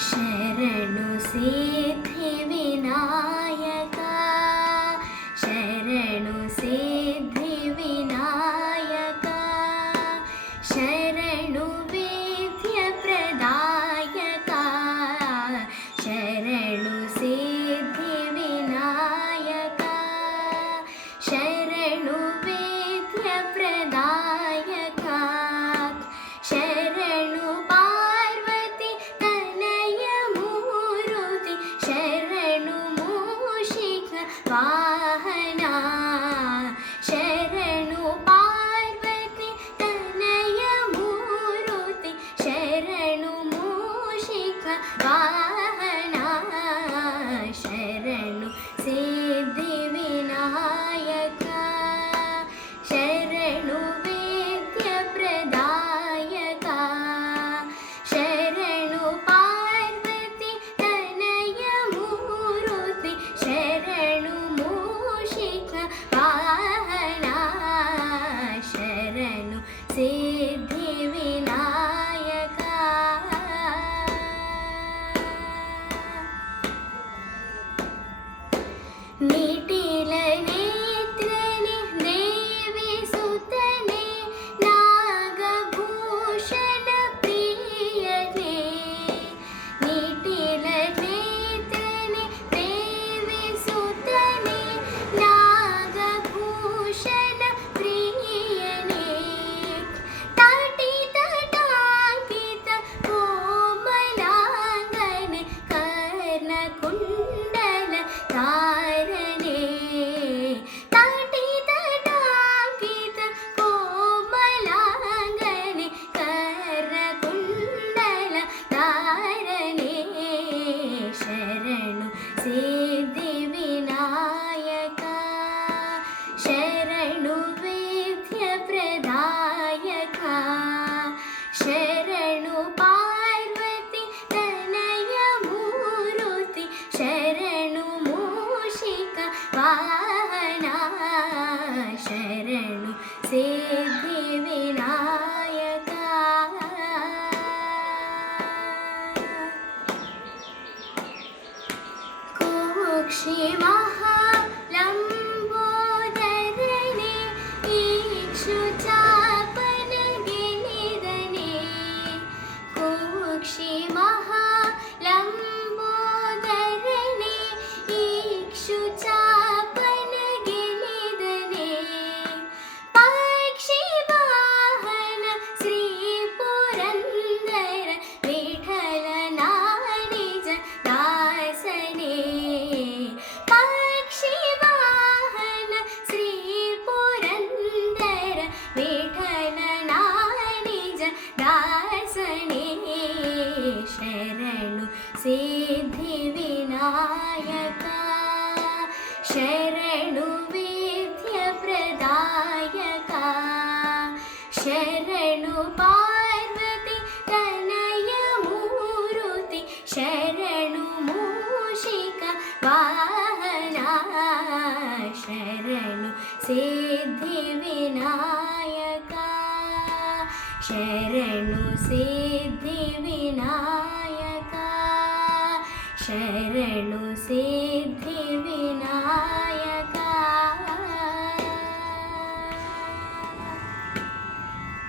ಶರಣು ಸಿದ್ಧಿ ವಿನಾಯಕ, ಶರಣು ಸಿದ್ಧಿ ವಿನಾಯಕ, ಶರಣು ವಿದ್ಯ ಪ್ರದಾಯಕ, ಶರಣು ಸಿದ್ಧಿ ವಿನಾಯಕ, ಶರಣು ವಿದ್ಯ ಪ್ರದಾಯಕ, ಶರಣು ಪಾರ್ವತಿ ತನಯ ಮೂರುತಿ, ಶರಣು ಮೂಷಿಕ ವಾಹನ, ಶರಣು ಪಾರ್ವತಿ ತನಯ ಮೂರುತಿ, ಶರಣು ಮೂಷಿಕ ವಾಹನ, ಶರಣು ಸಿದ್ಧಿ ವಿನಾಯಕ, ಶರಣು ವಿದ್ಯ ಪ್ರದಾಯಕ, ಶರಣು ಪಾರ್ವತಿ ತನಯ ಮೂರುತಿ, ಶರಣು ಮೂಷಿಕ ವಾಹನ, ಶರಣು ಸಿದ್ಧಿ ವಿನಾಯಕ. ನಿಟಿಲ ನೇತ್ರನೆ ದೇವಿ ಸುತನೆ, ನಾಗಭೂಷಣ ಪ್ರಿಯನೆ, ನಿಟಿಲ ನೇತ್ರನೆ ದೇವಿ ಸುತನೆ, ನಾಗಭೂಷಣ ಪ್ರಿಯನೆ, ತಾಟಿ ತಟಾಂಕಿತ ಕೋಮಲಾಂಗನೆ, ಕರ್ಣಕುಂಡಲ ತಾರನೆ, ತಾಟಿ ತಟಾಂಕಿತ ಕೋಮಲಾಂಗನೆ, ಕರ್ಣಕುಂಡಲ ತಾರನೆ, ಶರಣು ಸಿದ್ಧಿ ವಿನಾಯಕ, ಶರಣು ವಿದ್ಯ ಪ್ರದಾಯಕ, ಶರಣು ಪಾರ್ವತಿ ತನಯ ಮೂರುತಿ, ಶರಣು ಮೂಷಿಕ ವಾಹನ, ಶರಣು ಸಿದ್ಧಿ ವಿನಾಯಕ. ಕುಕ್ಷಿ ಮಹಾಲಂಬೋದರನೆ, ಇಕ್ಷುಚಾಪನ ಗಿನಿದನೆ, ಕುಕ್ಷಿ ಮಹಾಲಂಬೋದರನೆ, ಇಕ್ಷುಚಾಪನ ಗಿನಿದನೆ, ಪಕ್ಷಿ ವಾಹನ ಶ್ರೀ ಪುರಂದರ ವಿಠಲನ ನಿಜ ದಾಸನೆ, ಪಕ್ಷಿ ವಾಹನ ಶ್ರೀ ಪುರಂದರ ವಿಠಲನ ನಿಜ ದಾಸನೆ, ಶರಣು ಸಿದ್ಧಿ ವಿನಾಯಕ, ಶರಣು ವಿದ್ಯ ಪ್ರದಾಯಕ, ಶರಣು ಪಾರ್ವತಿ ತನಯ ಮೂರುತಿ, ಶರಣು ಮೂಷಿಕ ವಾಹನ, ಶರಣು ಸಿದ್ಧಿ ವಿನಾಯಕ, ಶರಣು ಸಿದ್ಧಿ ವಿನಾಯಕ, ಶರಣು ಸಿದ್ಧಿ ವಿನಾಯಕ.